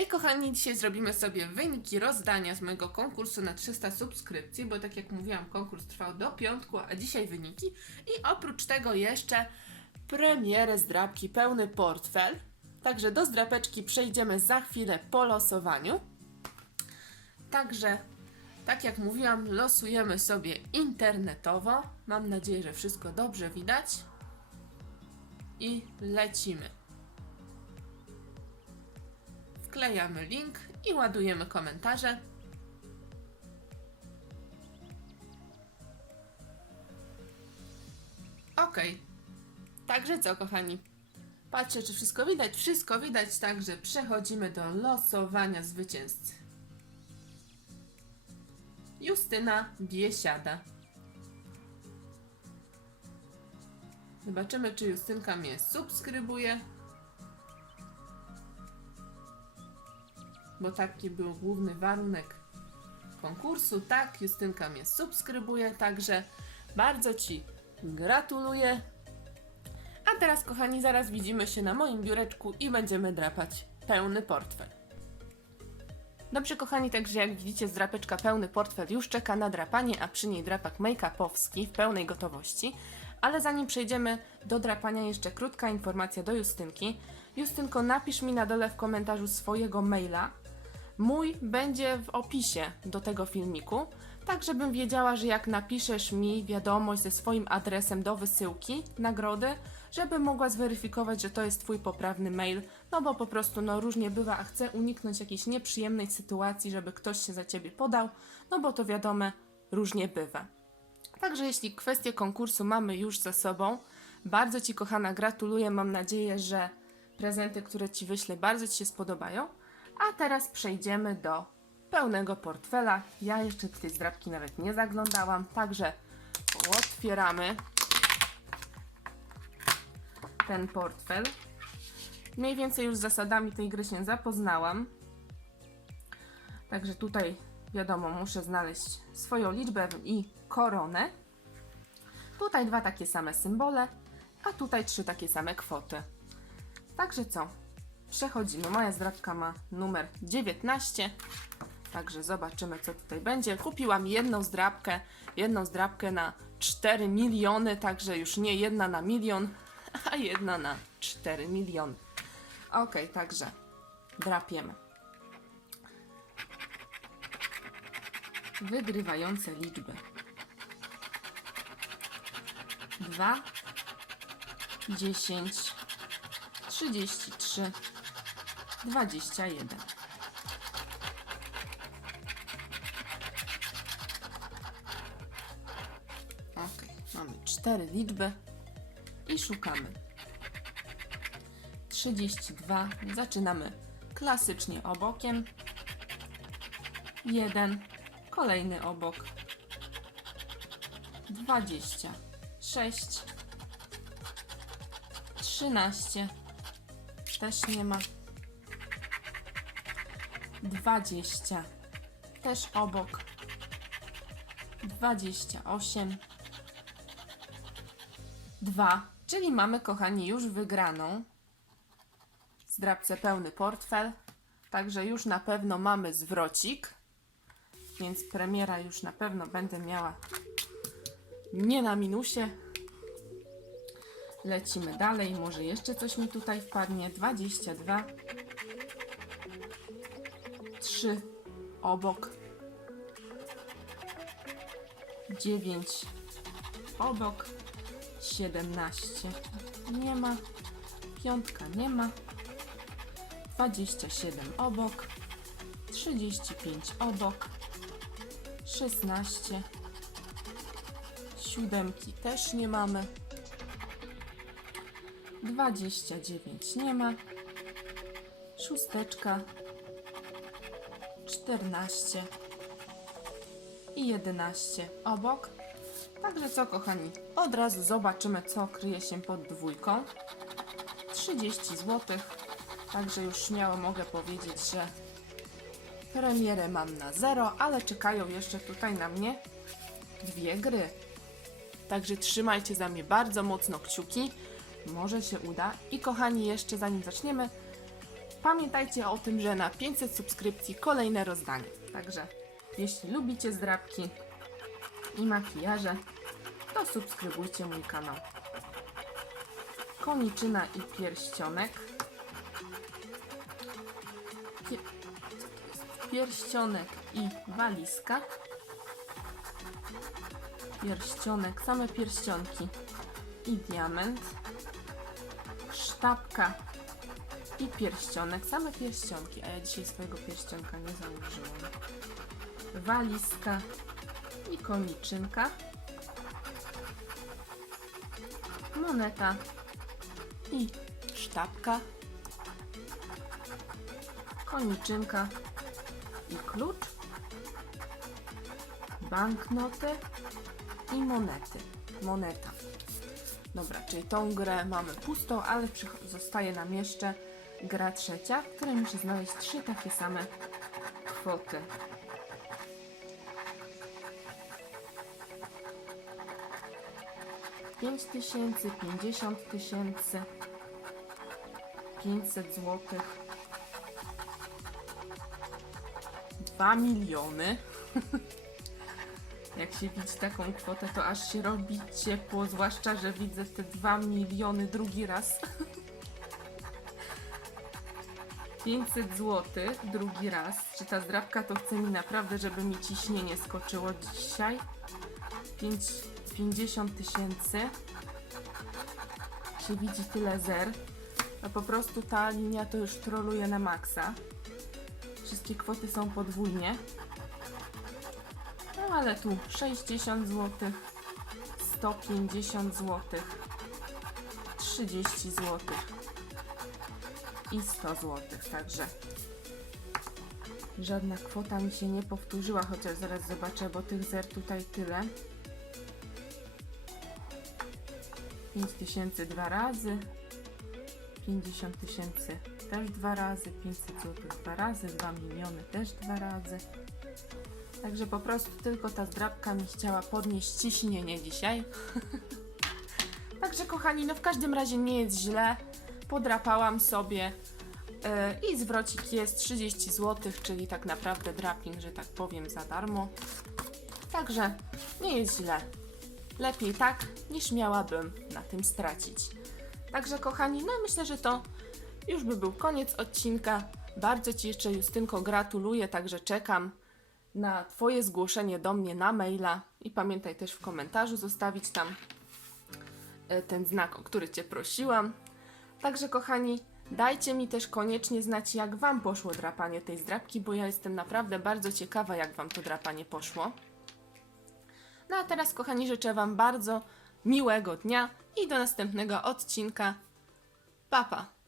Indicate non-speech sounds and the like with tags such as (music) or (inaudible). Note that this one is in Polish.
Hej kochani, dzisiaj zrobimy sobie wyniki rozdania z mojego konkursu na 300 subskrypcji, bo tak jak mówiłam, konkurs trwał do piątku, a dzisiaj wyniki. I oprócz tego jeszcze premierę zdrabki pełny portfel. Także do zdrapeczki przejdziemy za chwilę po losowaniu. Także, tak jak mówiłam, losujemy sobie internetowo. Mam nadzieję, że wszystko dobrze widać. I lecimy. Wklejamy link i ładujemy komentarze. Ok. Także co, kochani? Patrzę, czy wszystko widać. Wszystko widać, także przechodzimy do losowania zwycięzcy. Justyna Biesiada. Zobaczymy, czy Justynka mnie subskrybuje. Bo taki był główny warunek konkursu. Tak, Justynka mnie subskrybuje, także bardzo Ci gratuluję. A teraz, kochani, zaraz widzimy się na moim biureczku i będziemy drapać pełny portfel. Dobrze, kochani, także jak widzicie, zdrapeczka pełny portfel już czeka na drapanie, a przy niej drapak make-upowski w pełnej gotowości. Ale zanim przejdziemy do drapania, jeszcze krótka informacja do Justynki. Justynko, napisz mi na dole w komentarzu swojego maila. Mój będzie w opisie do tego filmiku, tak żebym wiedziała, że jak napiszesz mi wiadomość ze swoim adresem do wysyłki nagrody, żebym mogła zweryfikować, że to jest Twój poprawny mail, no bo po prostu no różnie bywa, a chcę uniknąć jakiejś nieprzyjemnej sytuacji, żeby ktoś się za Ciebie podał, no bo to wiadome, różnie bywa. Także jeśli kwestię konkursu mamy już za sobą, bardzo Ci kochana gratuluję, mam nadzieję, że prezenty, które Ci wyślę bardzo Ci się spodobają. A teraz przejdziemy do pełnego portfela. Ja jeszcze tej zdrabki nawet nie zaglądałam, także otwieramy ten portfel. Mniej więcej już z zasadami tej gry się zapoznałam. Także tutaj wiadomo, muszę znaleźć swoją liczbę i koronę. Tutaj dwa takie same symbole, a tutaj trzy takie same kwoty. Także co? Przechodzimy. Moja zdrabka ma numer 19. Także zobaczymy, co tutaj będzie. Kupiłam jedną zdrabkę, jedną zdrabkę na 4 miliony, także już nie jedna na milion, a jedna na 4 miliony. Ok, także drapiemy. Wygrywające liczby. 2, 10, 33, 21. Ok, mamy cztery liczby i szukamy. 32. Zaczynamy klasycznie obokiem. 1. Kolejny obok. 26. 13 też nie ma. 20 też obok. 28 2, czyli mamy kochani już wygraną. Zdrabce pełny portfel, także już na pewno mamy zwrocik. Więc premiera już na pewno będę miała nie na minusie. Lecimy dalej, może jeszcze coś mi tutaj wpadnie. 22. 3 obok. 9 obok. 17 nie ma. Piątka nie ma. 27 obok. 35 obok. 16 Siódemki też nie mamy. 29 nie ma. Szósteczka. 14 i 11 obok. Także co kochani, od razu zobaczymy co kryje się pod dwójką. 30 zł. Także już śmiało mogę powiedzieć, że premierę mam na zero, ale czekają jeszcze tutaj na mnie dwie gry. Także trzymajcie za mnie bardzo mocno kciuki. Może się uda. I kochani, jeszcze zanim zaczniemy, pamiętajcie o tym, że na 500 subskrypcji kolejne rozdanie. Także jeśli lubicie zdrabki i makijaże, to subskrybujcie mój kanał. Koniczyna i pierścionek. Pierścionek i walizka. Pierścionek, same pierścionki i diament. Sztabka i pierścionek, same pierścionki, a ja dzisiaj swojego pierścionka nie założyłam. Walizka i koniczynka. Moneta i sztabka. Koniczynka i klucz. Banknoty i monety. Moneta. Dobra, czyli tą grę mamy pustą, ale zostaje nam jeszcze gra trzecia, w której muszę znaleźć trzy takie same kwoty. Pięć tysięcy, pięćdziesiąt tysięcy, pięćset złotych, dwa miliony. (laughs) Jak się widzi taką kwotę, to aż się robi ciepło, zwłaszcza, że widzę te 2 miliony drugi raz. (laughs) 500 zł drugi raz. Czy ta zdrabka to chce mi naprawdę, żeby mi ciśnienie skoczyło dzisiaj? 5, 50 tysięcy. Się widzi tyle zer. A po prostu ta linia to już troluje na maksa. Wszystkie kwoty są podwójnie. No ale tu 60 zł, 150 zł, 30 zł i 100 zł. Także żadna kwota mi się nie powtórzyła, chociaż zaraz zobaczę, bo tych zer tutaj tyle. 5000 dwa razy, 50 tysięcy też dwa razy, 500 zł dwa razy, 2 miliony też dwa razy. Także po prostu tylko ta zdrabka mi chciała podnieść ciśnienie dzisiaj. (laughs) Także kochani, no w każdym razie nie jest źle. Podrapałam sobie yy, i zwrocik jest 30 zł, czyli tak naprawdę draping, że tak powiem, za darmo. Także nie jest źle. Lepiej tak, niż miałabym na tym stracić. Także kochani, no myślę, że to już by był koniec odcinka. Bardzo Ci jeszcze Justynko gratuluję, także czekam na Twoje zgłoszenie do mnie na maila i pamiętaj też w komentarzu zostawić tam e, ten znak, o który Cię prosiłam. Także kochani, dajcie mi też koniecznie znać, jak Wam poszło drapanie tej zdrabki, bo ja jestem naprawdę bardzo ciekawa, jak Wam to drapanie poszło. No a teraz, kochani, życzę Wam bardzo miłego dnia i do następnego odcinka. Papa! Pa.